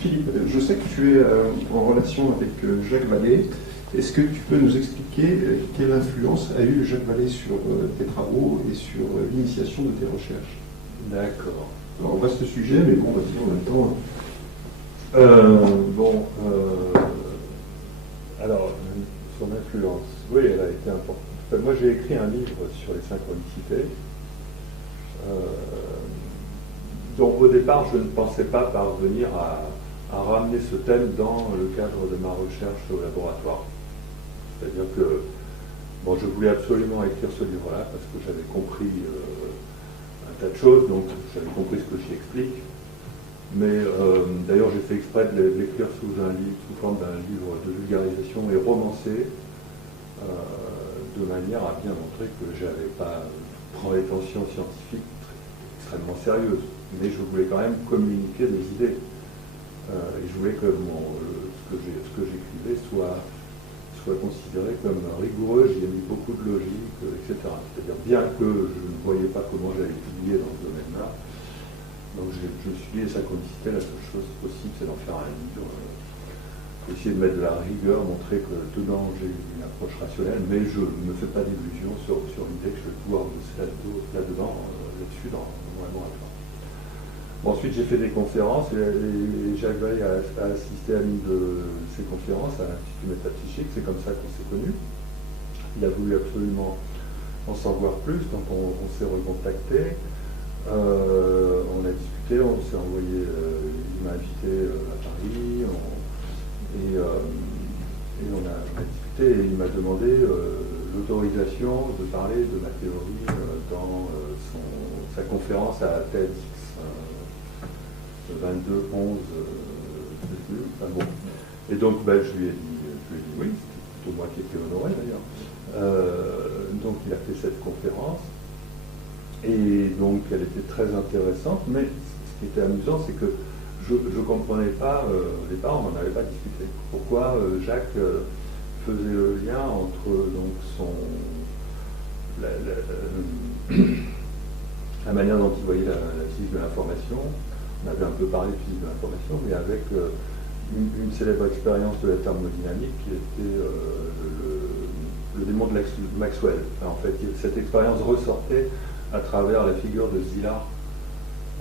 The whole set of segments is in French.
Philippe, je sais que tu es en relation avec Jacques Vallée. Est-ce que tu peux nous expliquer quelle influence a eu Jacques Vallée sur tes travaux et sur l'initiation de tes recherches? D'accord. Alors, vaste sujet, mais bon, vas-y, en même temps. Alors, son influence, oui, elle a été importante. Enfin, moi, j'ai écrit un livre sur les synchronicités. Donc, au départ, je ne pensais pas parvenir à ramener ce thème dans le cadre de ma recherche au laboratoire. C'est-à-dire que bon, je voulais absolument écrire ce livre-là parce que j'avais compris un tas de choses, donc j'avais compris ce que j'y explique. Mais d'ailleurs, j'ai fait exprès de l'écrire sous forme d'un livre de vulgarisation et romancé, de manière à bien montrer que je n'avais pas une prétention scientifique extrêmement sérieuse. Mais je voulais quand même communiquer des idées. Et je voulais que ce que j'écrivais soit considéré comme rigoureux, j'y ai mis beaucoup de logique, etc. C'est-à-dire, bien que je ne voyais pas comment j'allais publier dans ce domaine-là, donc je me suis dit, sa chronicité, la seule chose possible, c'est d'en faire un livre, essayer de mettre de la rigueur, montrer que dedans j'ai une approche rationnelle, mais je ne me fais pas d'illusions sur l'idée que je vais pouvoir bosser là-dedans, là-dessus, dans mon laboratoire. Bon, ensuite, j'ai fait des conférences et Jacques Vallée a assisté à l'une de ces conférences à l'Institut Métapsychique. C'est comme ça qu'on s'est connus. Il a voulu absolument en savoir plus, donc on s'est recontacté. On a discuté, on s'est envoyé, il m'a invité à Paris, on a discuté et il m'a demandé l'autorisation de parler de ma théorie dans sa conférence à TEDx. 22, 11, bon. Et donc je lui ai dit oui, c'était plutôt moi qui étais honoré d'ailleurs. Donc il a fait cette conférence, et donc elle était très intéressante, mais ce qui était amusant, c'est que je ne comprenais pas, au départ on n'en avait pas discuté, pourquoi Jacques faisait le lien entre donc la manière dont il voyait la physique de l'information. On avait un peu parlé de physique de l'information, mais avec une célèbre expérience de la thermodynamique qui était le démon de Maxwell. Enfin, en fait, cette expérience ressortait à travers la figure de Szilard.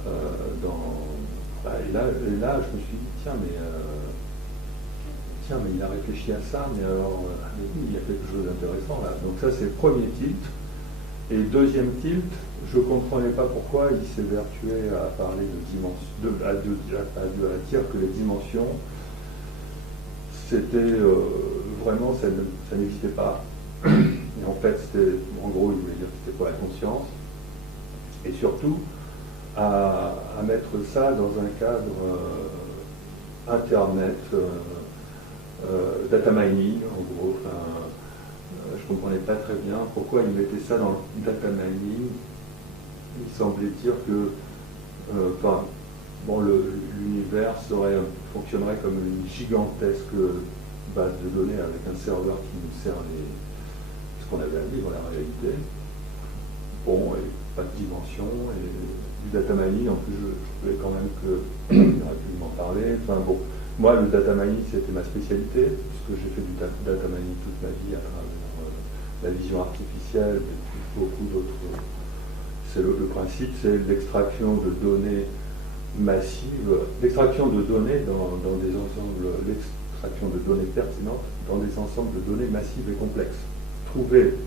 Et là, je me suis dit, tiens, mais il a réfléchi à ça, mais alors, il y a quelque chose d'intéressant là. Donc ça, c'est le premier tilt. Et deuxième tilt, je ne comprenais pas pourquoi il s'évertuait à parler de dimensions, à dire que les dimensions, c'était vraiment, ça n'existait pas. Et en fait, en gros, il voulait dire que c'était pour la conscience. Et surtout, à mettre ça dans un cadre Internet, data mining, en gros. Je ne comprenais pas très bien pourquoi il mettait ça dans le data mining. Il semblait dire que l'univers fonctionnerait comme une gigantesque base de données avec un serveur qui nous sert ce qu'on avait à vivre, la réalité. Bon, et pas de dimension, et du data mining, en plus je trouvais quand même qu'il aurait pu m'en parler. Enfin bon, moi le data mining c'était ma spécialité, puisque j'ai fait du data mining toute ma vie à travers la vision artificielle, et puis beaucoup d'autres. C'est le principe, c'est l'extraction de données massives, l'extraction de données dans des ensembles, l'extraction de données pertinentes dans des ensembles de données massives et complexes. Trouver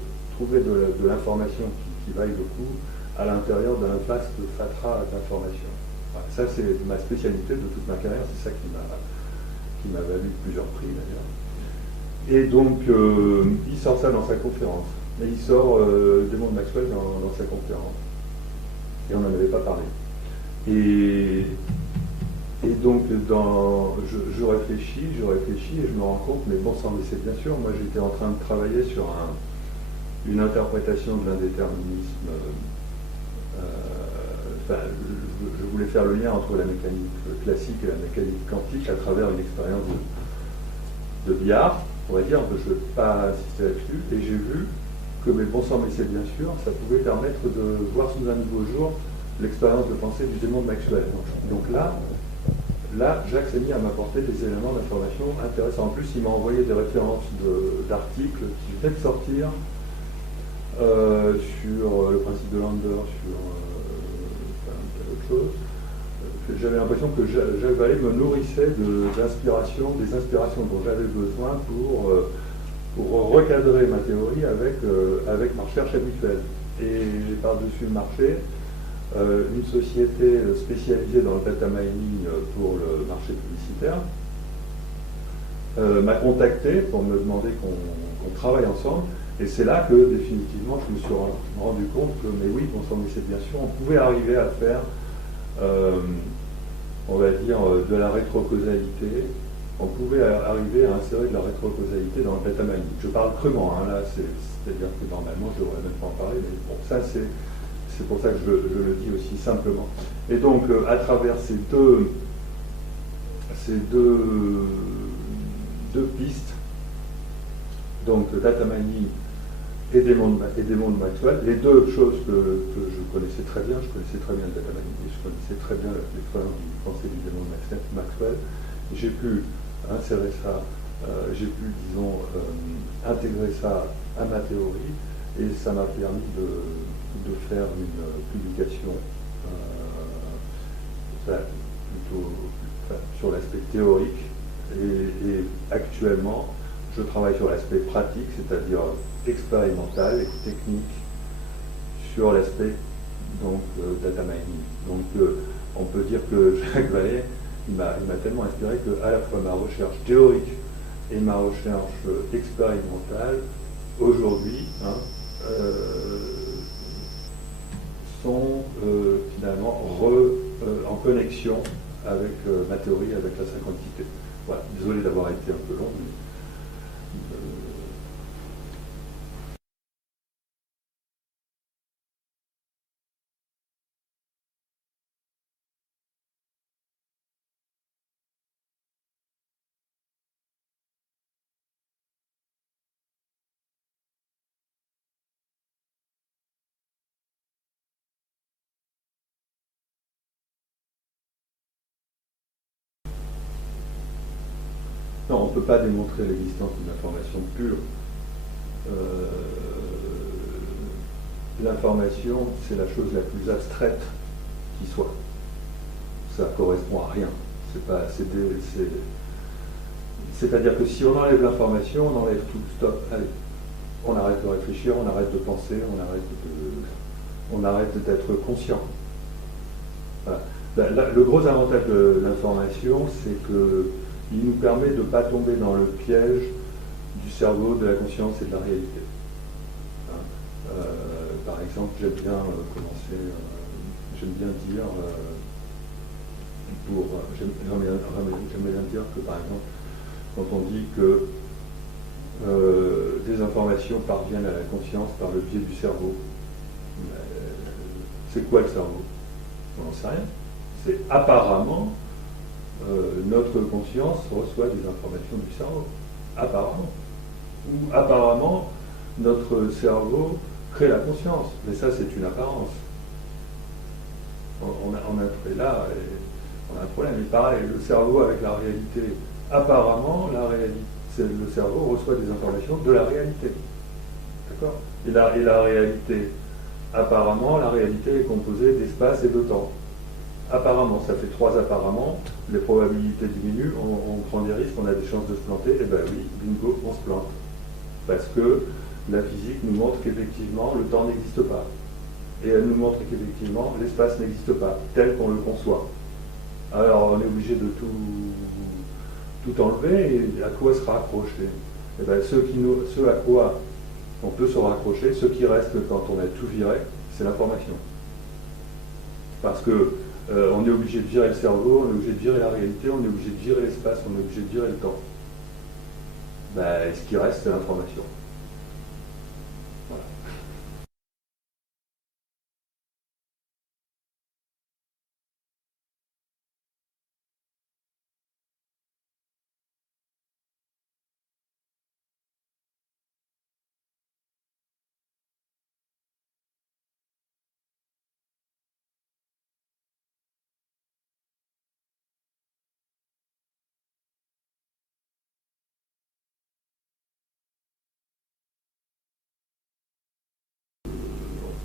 de l'information qui vaille le coup à l'intérieur d'un vaste fatras d'informations. Voilà, ça c'est ma spécialité de toute ma carrière, c'est ça qui m'a valu plusieurs prix d'ailleurs. Et donc, il sort ça dans sa conférence. Et il sort le démon de Maxwell dans sa conférence. Et on n'en avait pas parlé. Et donc, je réfléchis, et je me rends compte, mais bon sang, mais c'est bien sûr, moi j'étais en train de travailler sur une interprétation de l'indéterminisme. Je voulais faire le lien entre la mécanique classique et la mécanique quantique à travers une expérience de billard. On va dire que je ne vais pas insister là-dessus, et j'ai vu que, mais bon sang, mais c'est bien sûr, ça pouvait permettre de voir sous un nouveau jour l'expérience de pensée du démon de Maxwell. Donc là, là, Jacques s'est mis à m'apporter des éléments d'information intéressants. En plus, il m'a envoyé des références d'articles qui venaient de sortir sur le principe de Lander, sur un tas d'autres choses. J'avais l'impression que Jacques Vallée me nourrissait d'inspiration, des inspirations dont j'avais besoin pour recadrer ma théorie avec ma recherche habituelle. Et j'ai par-dessus le marché une société spécialisée dans le data mining pour le marché publicitaire m'a contacté pour me demander qu'on travaille ensemble. Et c'est là que définitivement je me suis rendu compte que, mais oui, bon sang, mais c'est bien sûr, on pouvait arriver à faire, on va dire, de la rétrocausalité. On pouvait arriver à insérer de la rétrocausalité dans le data mining. Je parle crûment, hein, là, c'est-à-dire que normalement je ne devrais même pas en parler, mais bon, ça c'est pour ça que je le dis aussi simplement. Et donc, à travers ces deux pistes, donc data mining et des mondes Maxwell, les deux choses que je connaissais très bien, je connaissais très bien le data mining et je connaissais très bien l'expérience du pensée du démon Maxwell. J'ai pu insérer ça, j'ai pu, disons, intégrer ça à ma théorie et ça m'a permis de faire une publication plutôt sur l'aspect théorique et actuellement je travaille sur l'aspect pratique, c'est-à-dire expérimental et technique sur l'aspect donc data mining. Donc on peut dire que Jacques Vallée il m'a tellement inspiré que à la fois ma recherche théorique et ma recherche expérimentale aujourd'hui sont finalement en connexion avec ma théorie, avec la synchronicité. Voilà, désolé d'avoir été un peu long, mais non, on ne peut pas démontrer l'existence d'une information pure. L'information, c'est la chose la plus abstraite qui soit. Ça correspond à rien. C'est-à-dire que si on enlève l'information, on enlève tout. Stop. Allez. On arrête de réfléchir, on arrête de penser, on arrête d'être conscient. Voilà. Le gros avantage de l'information, c'est qu'il nous permet de ne pas tomber dans le piège du cerveau, de la conscience et de la réalité. Par exemple, j'aime bien dire, j'aime bien dire que par exemple, quand on dit que des informations parviennent à la conscience par le biais du cerveau, c'est quoi le cerveau? On n'en sait rien. C'est apparemment notre conscience reçoit des informations du cerveau. Apparemment. Ou apparemment notre cerveau crée la conscience. Mais ça, c'est une apparence. On a trouvé là, et on a un problème. Et pareil, le cerveau avec la réalité. Apparemment, le cerveau reçoit des informations de la réalité. D'accord? Et la réalité, apparemment, la réalité est composée d'espace et de temps. Apparemment, ça fait 3 apparemment, les probabilités diminuent, on prend des risques, on a des chances de se planter, et bien oui, bingo, on se plante. Parce que la physique nous montre qu'effectivement, le temps n'existe pas. Et elle nous montre qu'effectivement, l'espace n'existe pas, tel qu'on le conçoit. Alors, on est obligé de tout enlever, et à quoi se raccrocher? Et bien, ce à quoi on peut se raccrocher, ce qui reste quand on a tout viré, c'est l'information. Parce que on est obligé de virer le cerveau, on est obligé de virer la réalité, on est obligé de virer l'espace, on est obligé de virer le temps. Ben, ce qui reste, c'est l'information.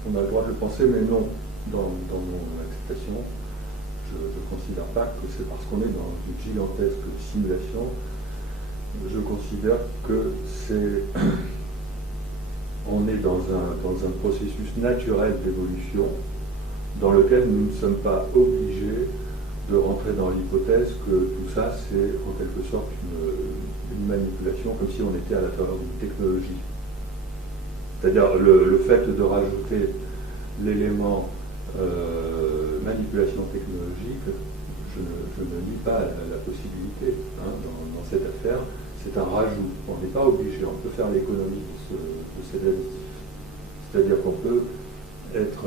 on a le droit de le penser, mais non, dans mon acceptation, je ne considère pas que c'est parce qu'on est dans une gigantesque simulation, je considère que on est dans un processus naturel d'évolution dans lequel nous ne sommes pas obligés de rentrer dans l'hypothèse que tout ça c'est en quelque sorte une manipulation, comme si on était à l'intérieur d'une technologie. C'est-à-dire le fait de rajouter l'élément manipulation technologique, je ne nie pas la possibilité dans cette affaire, c'est un rajout. On n'est pas obligé, on peut faire l'économie de ces additifs. C'est-à-dire qu'on peut être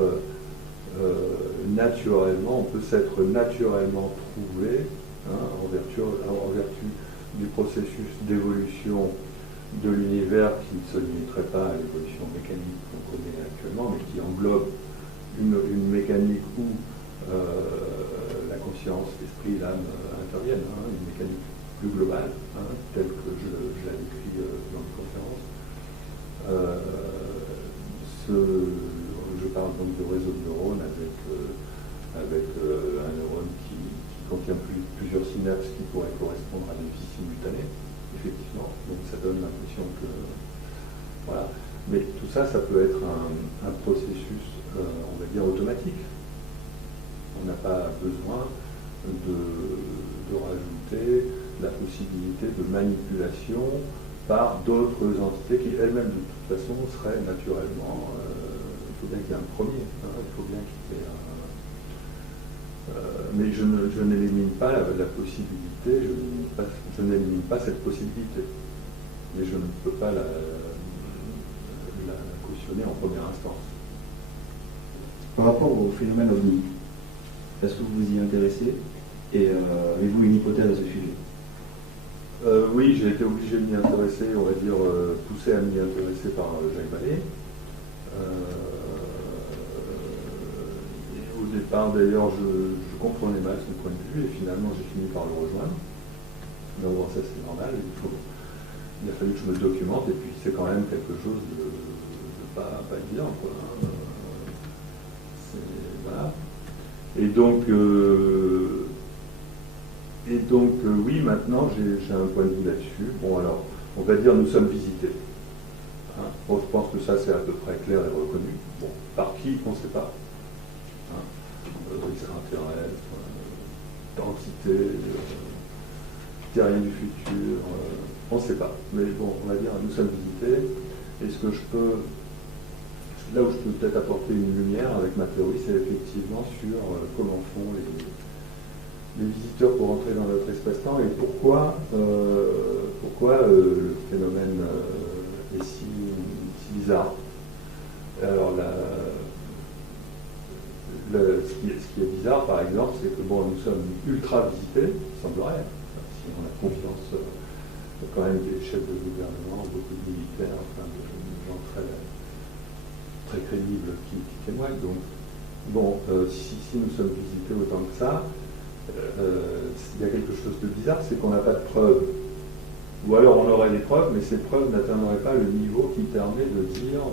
naturellement, on peut s'être naturellement trouvé en vertu du processus d'évolution de l'univers qui ne se limiterait pas à l'évolution mécanique qu'on connaît actuellement, mais qui englobe une mécanique où la conscience, l'esprit, l'âme interviennent, une mécanique plus globale, telle que je la décris dans les conférences. Je parle donc de réseau de neurones avec un neurone qui contient plusieurs synapses qui pourraient correspondre à des vies simultanées, effectivement. Donc ça donne l'impression que... Voilà. Mais tout ça, ça peut être un processus, on va dire, automatique. On n'a pas besoin de rajouter la possibilité de manipulation par d'autres entités qui elles-mêmes de toute façon seraient naturellement, il faut bien qu'il y ait un premier, il faut bien qu'il y ait mais je n'élimine pas la possibilité, je n'élimine pas cette possibilité, mais je ne peux pas la cautionner en première instance. Par rapport au phénomène OVNI, est-ce que vous vous y intéressez et avez-vous une hypothèse à ce sujet? Oui, j'ai été obligé de m'y intéresser, on va dire, poussé à m'y intéresser par Jacques Vallée. Et au départ, d'ailleurs, je comprenais mal son point de vue, et finalement, j'ai fini par le rejoindre. Donc, bon, ça, c'est normal, il a fallu que je me documente, et puis c'est quand même quelque chose de pas évident, quoi. Voilà. Et donc, oui, maintenant, j'ai un point de vue là-dessus. Bon, alors, on va dire, nous sommes visités. Bon, je pense que ça, c'est à peu près clair et reconnu. Bon, par qui, on ne sait pas. Extraterrestres, entités, terriens du futur, on ne sait pas. Mais bon, on va dire, nous sommes visités. Et ce que je peux... Là où je peux peut-être apporter une lumière avec ma théorie, c'est effectivement sur comment font les visiteurs pour entrer dans notre espace-temps et pourquoi le phénomène est si bizarre. Alors, ce qui est bizarre, par exemple, c'est que bon, nous sommes ultra visités, il semblerait, si on a confiance, il y a quand même des chefs de gouvernement, beaucoup de militaires, enfin, de gens très crédibles qui témoignent. Donc, bon, si nous sommes visités autant que ça, il y a quelque chose de bizarre, c'est qu'on n'a pas de preuves. Ou alors on aurait des preuves, mais ces preuves n'atteindraient pas le niveau qui permet de dire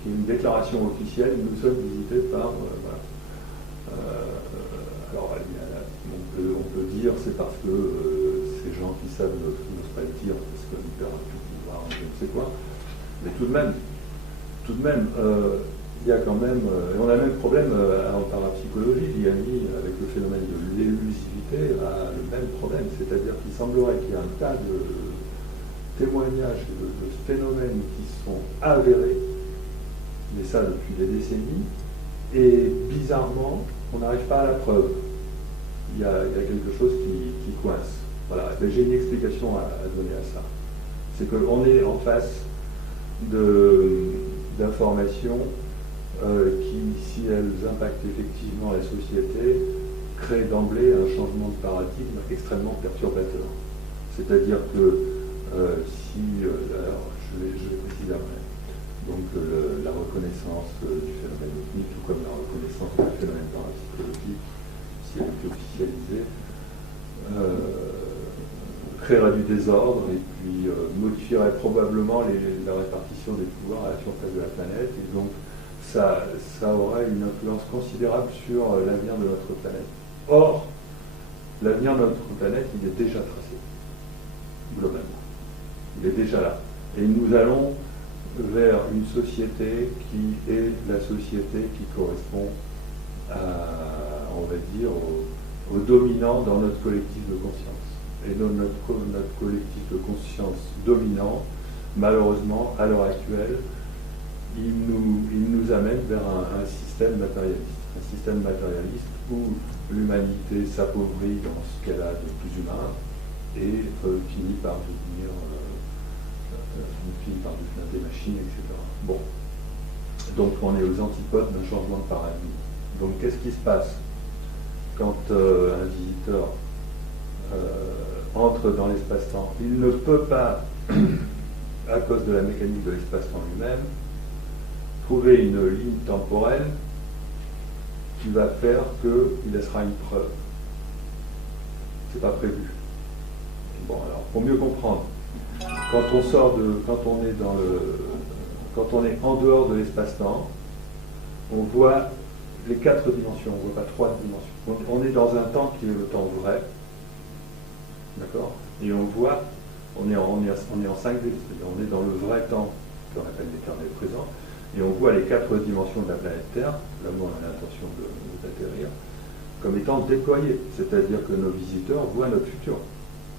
qu'il y a une déclaration officielle, nous sommes visités par... voilà. Alors, on peut dire c'est parce que ces gens qui savent n'osent pas le dire, parce que nous perdons tout pouvoir, je ne sais quoi. Mais tout de même, il y a quand même, et on a le même problème par la psychologie, l'IAMI, avec le phénomène de l'élusivité, a le même problème, c'est-à-dire qu'il semblerait qu'il y a un tas de témoignages de phénomènes qui sont avérés, mais ça depuis des décennies, et bizarrement, on n'arrive pas à la preuve. Il y a quelque chose qui coince. Voilà, j'ai une explication à donner à ça. C'est qu'on est en face d'informations qui, si elles impactent effectivement la société, créent d'emblée un changement de paradigme extrêmement perturbateur. C'est-à-dire que alors je vais préciser après, donc la reconnaissance du phénomène OVNI, tout comme la reconnaissance du phénomène parapsychologique, si elle est officialisée, créera du désordre et puis modifierait probablement la répartition des pouvoirs à la surface de la planète, et donc ça aurait une influence considérable sur l'avenir de notre planète. Or, l'avenir de notre planète, il est déjà tracé, globalement. Il est déjà là. Et nous allons vers une société qui est la société qui correspond à, on va dire, au dominant dans notre collectif de conscience. Et notre collectif de conscience dominant, malheureusement, à l'heure actuelle, il nous amène vers un système matérialiste. Un système matérialiste où l'humanité s'appauvrit dans ce qu'elle a de plus humain et finit par devenir des machines, etc. Bon. Donc on est aux antipodes d'un changement de paradigme. Donc qu'est-ce qui se passe quand un visiteur entre dans l'espace-temps? Il ne peut pas, à cause de la mécanique de l'espace-temps lui-même, trouver une ligne temporelle qui va faire qu'il laissera une preuve. C'est pas prévu. Bon, alors, pour mieux comprendre, quand on est en dehors de l'espace-temps, on voit les 4 dimensions, on ne voit pas 3 dimensions. On est dans un temps qui est le temps vrai, d'accord? Et on voit, on est en 5D, c'est-à-dire on est dans le vrai temps qu'on appelle l'éternel présent, et on voit les 4 dimensions de la planète Terre, là où on a l'intention d'atterrir, comme étant déployées. C'est-à-dire que nos visiteurs voient notre futur.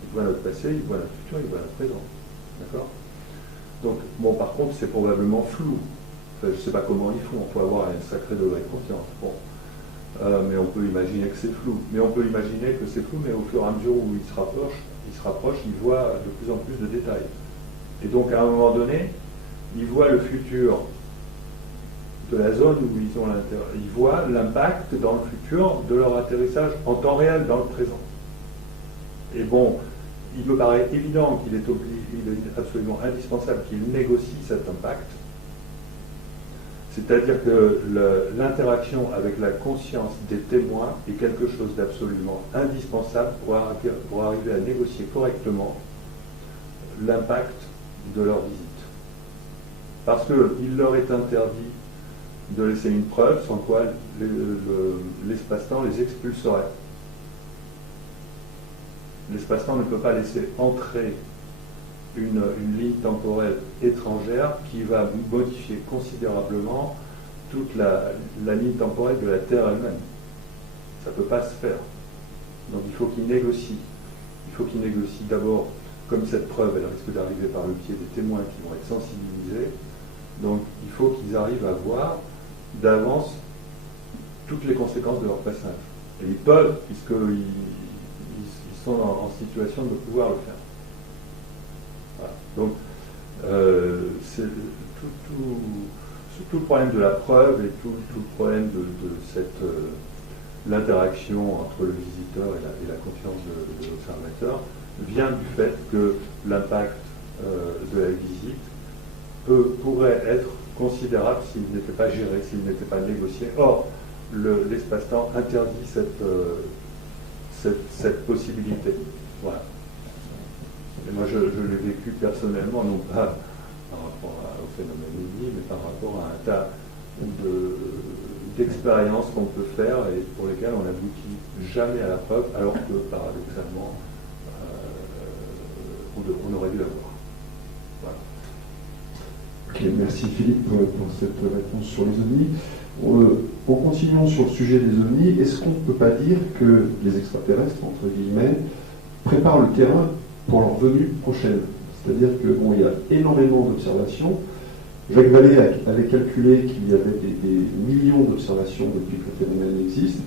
Ils voient notre passé, ils voient notre futur, ils voient notre présent. D'accord? Donc, bon, par contre, c'est probablement flou. Enfin, je ne sais pas comment ils font, il faut avoir un sacré degré de confiance. Bon. Mais on peut imaginer que c'est flou. Mais on peut imaginer que c'est flou, mais au fur et à mesure où ils se rapprochent, ils voient de plus en plus de détails. Et donc, à un moment donné, ils voient le futur de la zone où ils ont l'intérêt. Ils voient l'impact dans le futur de leur atterrissage en temps réel dans le présent. Et bon, il me paraît évident qu'il est absolument indispensable qu'ils négocient cet impact. C'est-à-dire que l'interaction avec la conscience des témoins est quelque chose d'absolument indispensable pour arriver à négocier correctement l'impact de leur visite. Parce qu'il leur est interdit de laisser une preuve sans quoi l'espace-temps les expulserait. L'espace-temps ne peut pas laisser entrer une ligne temporelle étrangère qui va modifier considérablement toute la ligne temporelle de la Terre elle-même. Ça ne peut pas se faire. Donc il faut qu'ils négocient. Il faut qu'ils négocient d'abord, comme cette preuve, elle risque d'arriver par le biais des témoins qui vont être sensibilisés. Donc il faut qu'ils arrivent à voir d'avance toutes les conséquences de leur passage. Et ils peuvent, puisqu'ils sont en situation de pouvoir le faire. Voilà. Donc, c'est tout le problème de la preuve et tout le problème de l'interaction entre le visiteur et la conscience de l'observateur vient du fait que l'impact de la visite pourrait être considérable s'il n'était pas géré, s'il n'était pas négocié. Or, l'espace-temps interdit cette possibilité. Voilà. Et moi, je l'ai vécu personnellement, non pas par rapport au phénomène OVNI, mais par rapport à un tas d'expériences qu'on peut faire et pour lesquelles on n'aboutit jamais à la preuve, alors que, paradoxalement, on aurait dû l'avoir. Voilà. Ok, merci Philippe pour cette réponse sur les ovnis. En continuant sur le sujet des ovnis, est-ce qu'on ne peut pas dire que les extraterrestres, entre guillemets, préparent le terrain pour leur venue prochaine? C'est-à-dire qu'il y a énormément d'observations. Jacques Vallée avait calculé qu'il y avait des millions d'observations depuis que le phénomène existe.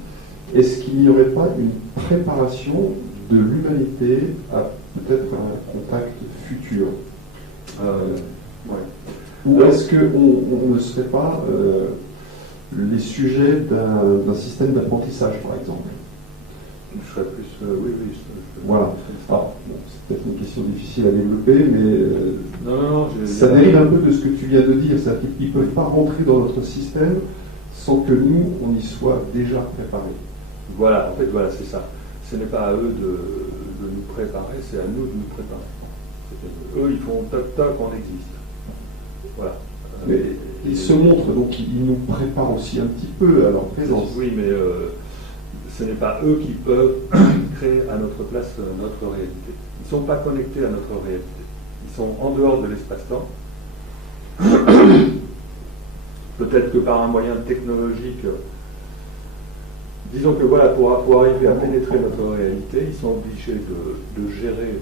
Est-ce qu'il n'y aurait pas une préparation de l'humanité à peut-être un contact futur? Ouais. Ou est-ce qu'on ne serait pas les sujets d'un système d'apprentissage, par exemple? Je serais plus... oui. Voilà. Alors, bon, c'est peut-être une question difficile à développer, mais ça non, dérive un peu de ce que tu viens de dire. C'est-à-dire qu'ils ne peuvent pas rentrer dans notre système sans que nous, on y soit déjà préparés. Voilà, en fait, voilà, c'est ça. Ce n'est pas à eux de nous préparer, c'est à nous de nous préparer. Eux, ils font toc-toc, on existe. Voilà. Mais ils se montrent, donc ils nous préparent aussi un petit peu à leur présence. Oui, mais ce n'est pas eux qui peuvent créer à notre place notre réalité. Ils ne sont pas connectés à notre réalité. Ils sont en dehors de l'espace-temps. Peut-être que par un moyen technologique, disons que voilà, pour arriver à pénétrer notre réalité, ils sont obligés de gérer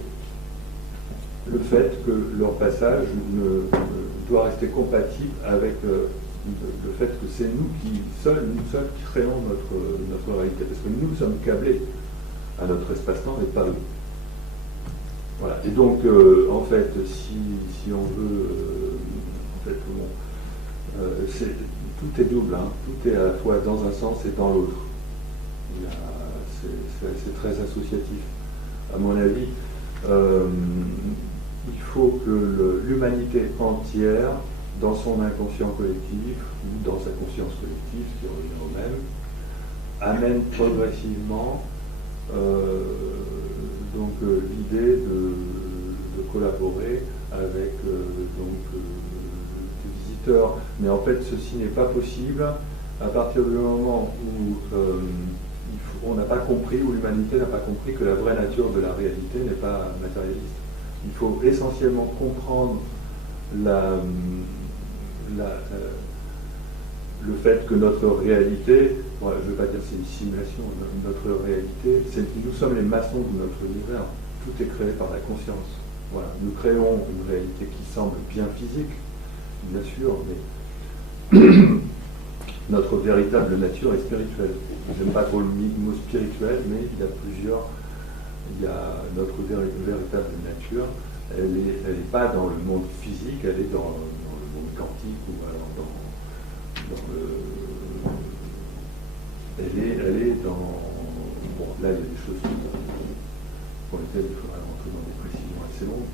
le fait que leur passage doit rester compatible avec le fait que c'est nous seuls qui créons notre réalité, parce que nous sommes câblés à notre espace-temps et pas eux. Voilà. Et donc, en fait, si on veut, tout est double, hein. Tout est à la fois dans un sens et dans l'autre. C'est très associatif. À mon avis, il faut que l'humanité entière, dans son inconscient collectif, ou dans sa conscience collective, ce qui revient au même, amène progressivement l'idée de collaborer avec des visiteurs. Mais en fait, ceci n'est pas possible à partir du moment où on n'a pas compris, où l'humanité n'a pas compris que la vraie nature de la réalité n'est pas matérialiste. Il faut essentiellement comprendre le fait que notre réalité, je ne veux pas dire c'est une simulation, notre réalité, nous sommes les maçons de notre univers. Tout est créé par la conscience. Voilà. Nous créons une réalité qui semble bien physique, bien sûr, mais notre véritable nature est spirituelle. J'aime pas trop le mot spirituel, mais il y a notre véritable nature. Elle est pas dans le monde physique, elle est dans le monde quantique, ou alors elle est dans... Bon, là, il y a des choses pour lesquelles il faudra rentrer dans des précisions assez longues.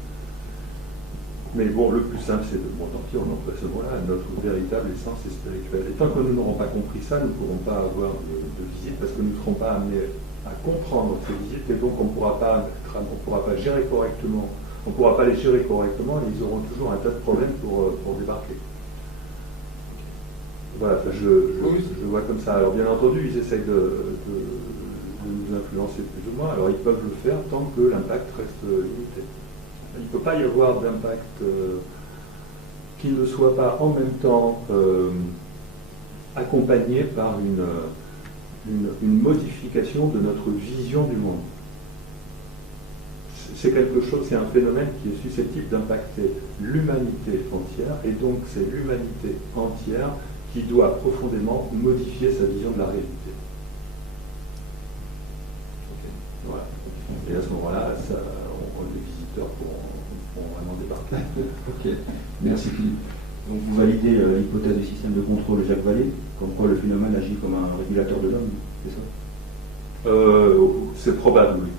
Mais bon, le plus simple, c'est tant pis, on emploie ce mot-là, notre véritable essence est spirituelle. Et tant que nous n'aurons pas compris ça, nous ne pourrons pas avoir de visite, parce que nous ne serons pas amenés à comprendre ces visites, et donc on ne pourra pas gérer correctement, on ne pourra pas les gérer correctement, et ils auront toujours un tas de problèmes pour débarquer. Voilà, je vois comme ça. Alors bien entendu, ils essayent de nous influencer plus ou moins, alors ils peuvent le faire tant que l'impact reste limité. Il ne peut pas y avoir d'impact qui ne soit pas en même temps accompagné par une modification de notre vision du monde. C'est quelque chose, c'est un phénomène qui est susceptible d'impacter l'humanité entière, et donc c'est l'humanité entière qui doit profondément modifier sa vision de la réalité. Okay. Voilà. Et à ce moment-là, les visiteurs pourront vraiment débarquer. Ok, merci Philippe. Donc vous validez l'hypothèse du système de contrôle de Jacques Vallée, comme quoi le phénomène agit comme un régulateur de l'homme, c'est ça? C'est probable, oui.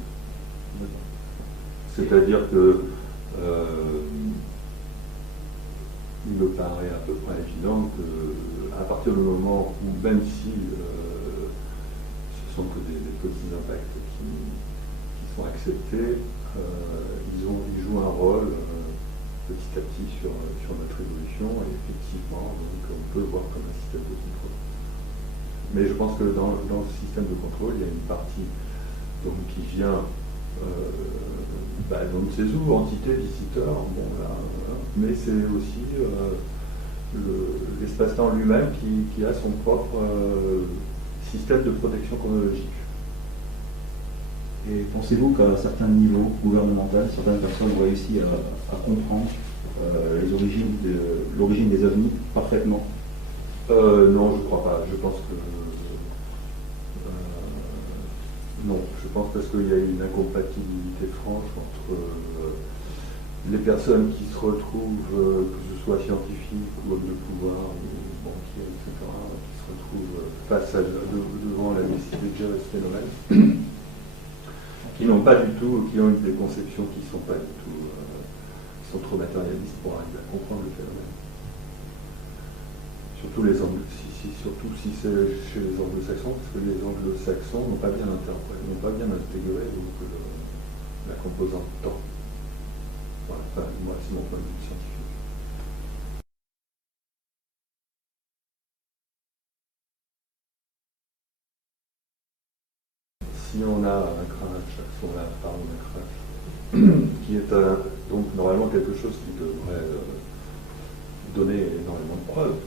C'est-à-dire que il me paraît à peu près évident qu'à partir du moment où, même si ce sont que des petits impacts qui sont acceptés, ils jouent un rôle petit à petit sur notre évolution, et effectivement, donc, on peut le voir comme un système de contrôle. Mais je pense que dans le système de contrôle, il y a une partie donc, qui vient donc c'est où, entité, visiteur, bon, là, mais c'est aussi l'espace-temps lui-même qui a son propre système de protection chronologique. Et pensez-vous qu'à un certain niveau gouvernemental, certaines personnes ont réussi à comprendre l'origine des ovnis parfaitement? Non, je ne crois pas. Je pense que non, je pense parce qu'il y a une incompatibilité franche entre les personnes qui se retrouvent, que ce soit scientifiques ou hommes de pouvoir, ou banquiers, etc., qui se retrouvent devant la nécessité de gérer ce phénomène, qui n'ont pas du tout, qui ont des conceptions qui ne sont pas du tout, qui sont trop matérialistes pour arriver à comprendre le phénomène. Surtout si c'est chez les anglo-saxons, parce que les anglo-saxons n'ont pas bien intégré donc, la composante temps. Voilà, enfin, moi, c'est mon point de vue scientifique. Si on a un crash, qui est donc normalement quelque chose qui devrait donner énormément de preuves.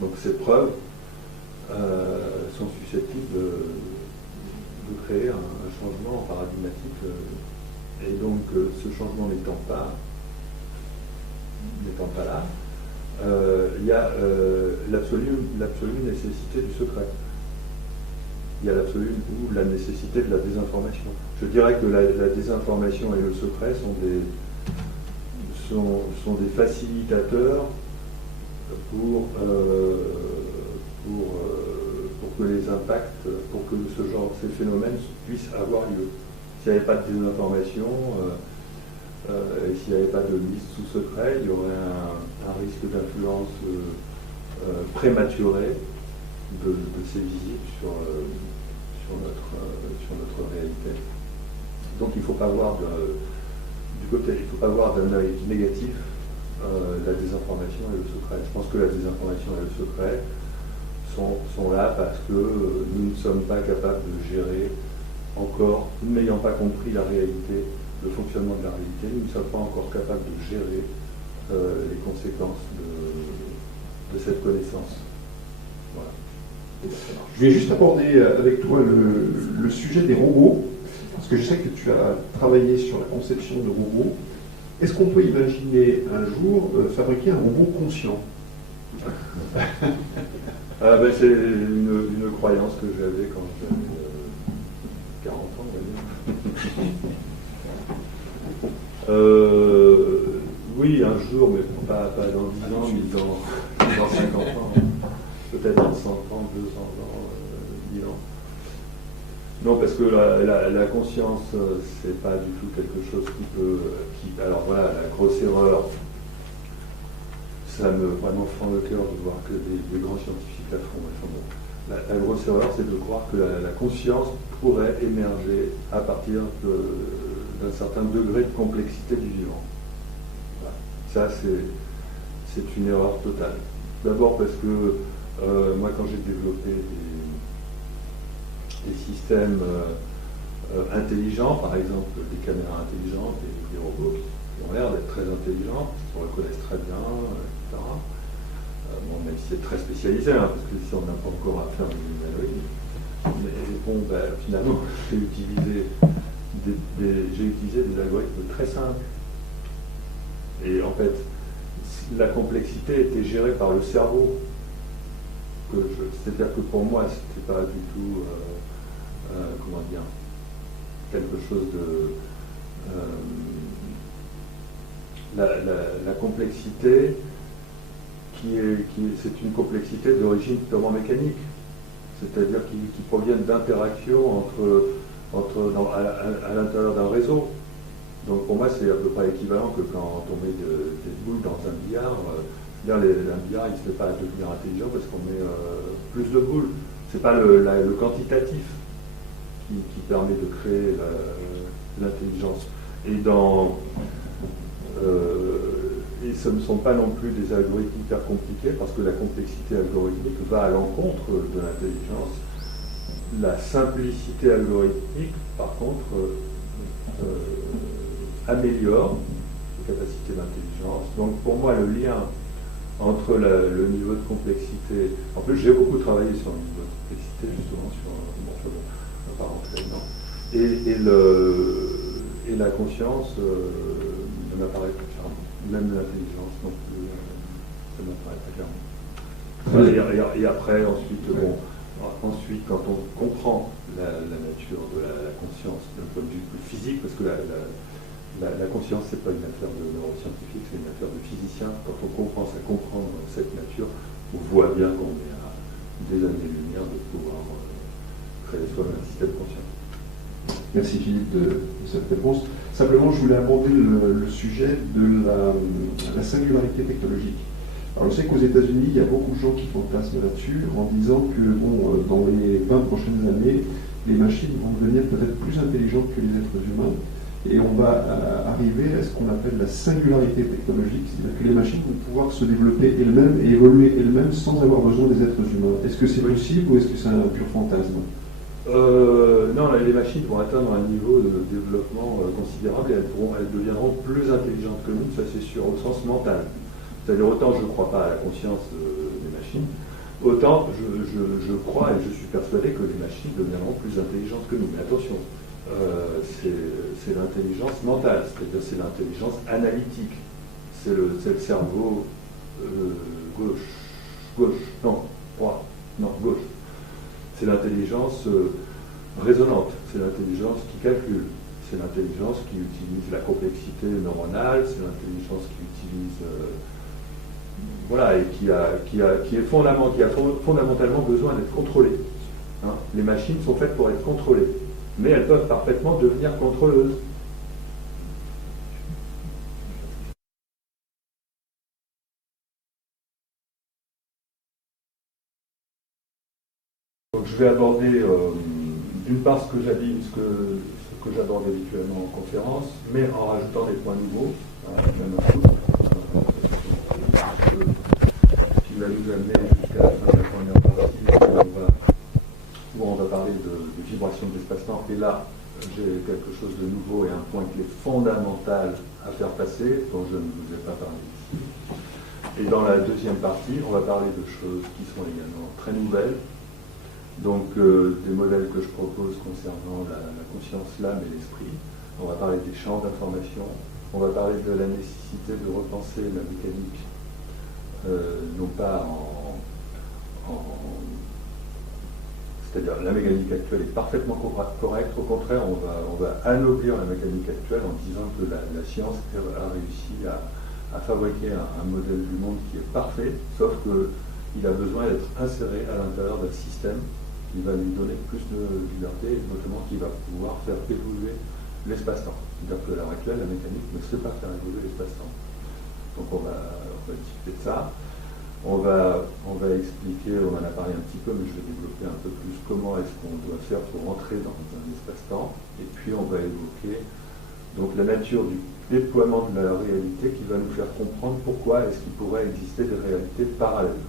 Donc ces preuves sont susceptibles de créer un changement paradigmatique, et donc ce changement n'étant pas là, il y a l'absolue nécessité du secret. Il y a l'absolue ou la nécessité de la désinformation. Je dirais que la désinformation et le secret sont des facilitateurs pour que les impacts, pour que ces phénomènes puissent avoir lieu. S'il n'y avait pas de désinformation, et s'il n'y avait pas de mise sous secret, il y aurait un risque d'influence prématurée de ces visites sur notre réalité. Donc il ne faut pas voir d'un œil négatif la désinformation et le secret. Je pense que la désinformation et le secret sont là parce que nous ne sommes pas capables de gérer encore, nous n'ayant pas compris la réalité, le fonctionnement de la réalité, nous ne sommes pas encore capables de gérer les conséquences de cette connaissance. Voilà. Je vais juste aborder avec toi le sujet des robots, parce que je sais que tu as travaillé sur la conception de robots. Est-ce qu'on peut imaginer un jour fabriquer un robot conscient? C'est une croyance que j'avais quand j'avais 40 ans, on va dire. Oui, un jour, mais pas dans 10 ans, mais dans 50 ans. Peut-être dans 100 ans, 200 ans, 1000 ans. Non, parce que la conscience, c'est pas du tout quelque chose alors voilà, la grosse erreur, ça me vraiment fend le cœur de voir que des grands scientifiques la font. La grosse erreur, c'est de croire que la conscience pourrait émerger à partir d'un certain degré de complexité du vivant. Voilà. Ça, c'est une erreur totale. D'abord parce que moi, quand j'ai développé des systèmes intelligents, par exemple des caméras intelligentes, des robots qui ont l'air d'être très intelligents, qui se reconnaissent très bien, etc. Bon, même si c'est très spécialisé, parce que si on n'a pas encore à faire des humanoïdes. Mais bon, finalement, j'ai utilisé des algorithmes très simples. Et en fait, la complexité était gérée par le cerveau. C'est-à-dire que pour moi, c'était pas du tout, comment dire, quelque chose de... la complexité c'est une complexité d'origine purement mécanique, c'est-à-dire qui proviennent d'interactions à l'intérieur d'un réseau. Donc pour moi, c'est à peu près équivalent que quand on met des boules dans un billard. Un billard, il ne se fait pas devenir intelligent parce qu'on met plus de boules. Ce n'est pas le quantitatif qui permet de créer l'intelligence. Et ce ne sont pas non plus des algorithmes hyper compliqués, parce que la complexité algorithmique va à l'encontre de l'intelligence. La simplicité algorithmique, par contre, améliore les capacités d'intelligence. Donc pour moi, le lien entre le niveau de complexité... En plus, j'ai beaucoup travaillé sur le niveau de complexité, justement, on va pas rentrer dedans. Et la conscience m'apparaît pas clairement. Même l'intelligence non plus, ça m'apparaît pas clairement. Et après, ensuite, quand on comprend la nature de la conscience d'un point de vue plus physique, parce que la conscience, c'est pas une affaire de neuroscientifique, c'est une affaire de physicien. Quand on commence à comprendre cette nature, on voit bien qu'on est à des années-lumière de pouvoir créer soi-même un système conscient. Merci Philippe de cette réponse. Simplement, je voulais aborder le sujet de la singularité technologique. Alors, je sais qu'aux États-Unis, il y a beaucoup de gens qui fantasment là-dessus en disant que dans les 20 prochaines années, les machines vont devenir peut-être plus intelligentes que les êtres humains Et on va arriver à ce qu'on appelle la singularité technologique, c'est-à-dire que les machines vont pouvoir se développer elles-mêmes et évoluer elles-mêmes sans avoir besoin des êtres humains. Est-ce que c'est possible ou est-ce que c'est un pur fantasme? Non, les machines vont atteindre un niveau de développement considérable et elles deviendront plus intelligentes que nous, ça c'est sûr, au sens mental. C'est-à-dire autant je ne crois pas à la conscience des machines, autant je crois et je suis persuadé que les machines deviendront plus intelligentes que nous. Mais attention, c'est l'intelligence mentale, c'est-à-dire c'est l'intelligence analytique, c'est le cerveau gauche, gauche. C'est l'intelligence raisonnante, c'est l'intelligence qui calcule, c'est l'intelligence qui utilise la complexité neuronale, c'est l'intelligence qui utilise, et qui a fondamentalement besoin d'être contrôlée. Hein. Les machines sont faites pour être contrôlées, mais elles peuvent parfaitement devenir contrôleuses. Donc, je vais aborder d'une part ce que j'aborde habituellement en conférence, mais en rajoutant des points nouveaux, qui va nous amener jusqu'à la fin de la première partie, où on va parler de vibration de l'espace-temps. Et là, j'ai quelque chose de nouveau et un point qui est fondamental à faire passer, dont je ne vous ai pas parlé ici. Et dans la deuxième partie, on va parler de choses qui sont également très nouvelles. Donc, des modèles que je propose concernant la conscience, l'âme et l'esprit. On va parler des champs d'information. On va parler de la nécessité de repenser la mécanique, non pas c'est-à-dire la mécanique actuelle est parfaitement correcte. Au contraire, on va anoblir la mécanique actuelle en disant que la science a réussi à fabriquer un modèle du monde qui est parfait, sauf qu'il a besoin d'être inséré à l'intérieur d'un système qui va lui donner plus de liberté, et notamment qui va pouvoir faire évoluer l'espace-temps. C'est-à-dire que à l'heure actuelle, la mécanique ne sait pas faire évoluer l'espace-temps. Donc on va discuter de ça. On va expliquer, on en a parlé un petit peu, mais je vais développer un peu plus comment est-ce qu'on doit faire pour rentrer dans un espace-temps. Et puis on va évoquer donc la nature du déploiement de la réalité qui va nous faire comprendre pourquoi est-ce qu'il pourrait exister des réalités parallèles.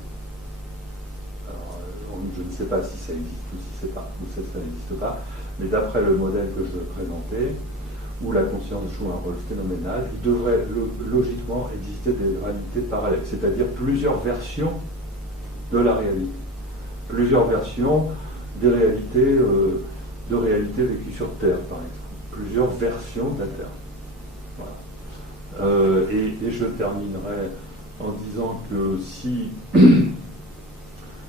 Je ne sais pas si ça existe ou si ça n'existe pas, mais d'après le modèle que je vais présenter, où la conscience joue un rôle phénoménal, il devrait logiquement exister des réalités parallèles, c'est-à-dire plusieurs versions de la réalité, plusieurs versions des réalités, de réalités vécues sur Terre, par exemple, plusieurs versions de la Terre. Voilà. Et je terminerai en disant que si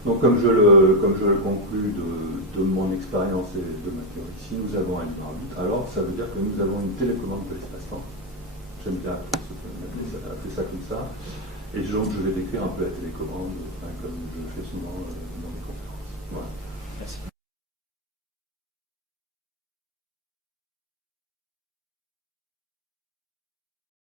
donc, comme je le conclus de mon expérience et de ma théorie, si nous avons un libre arbitre, alors ça veut dire que nous avons une télécommande de l'espace-temps. J'aime bien appeler ça comme ça. Et donc, je vais décrire un peu la télécommande, comme je le fais souvent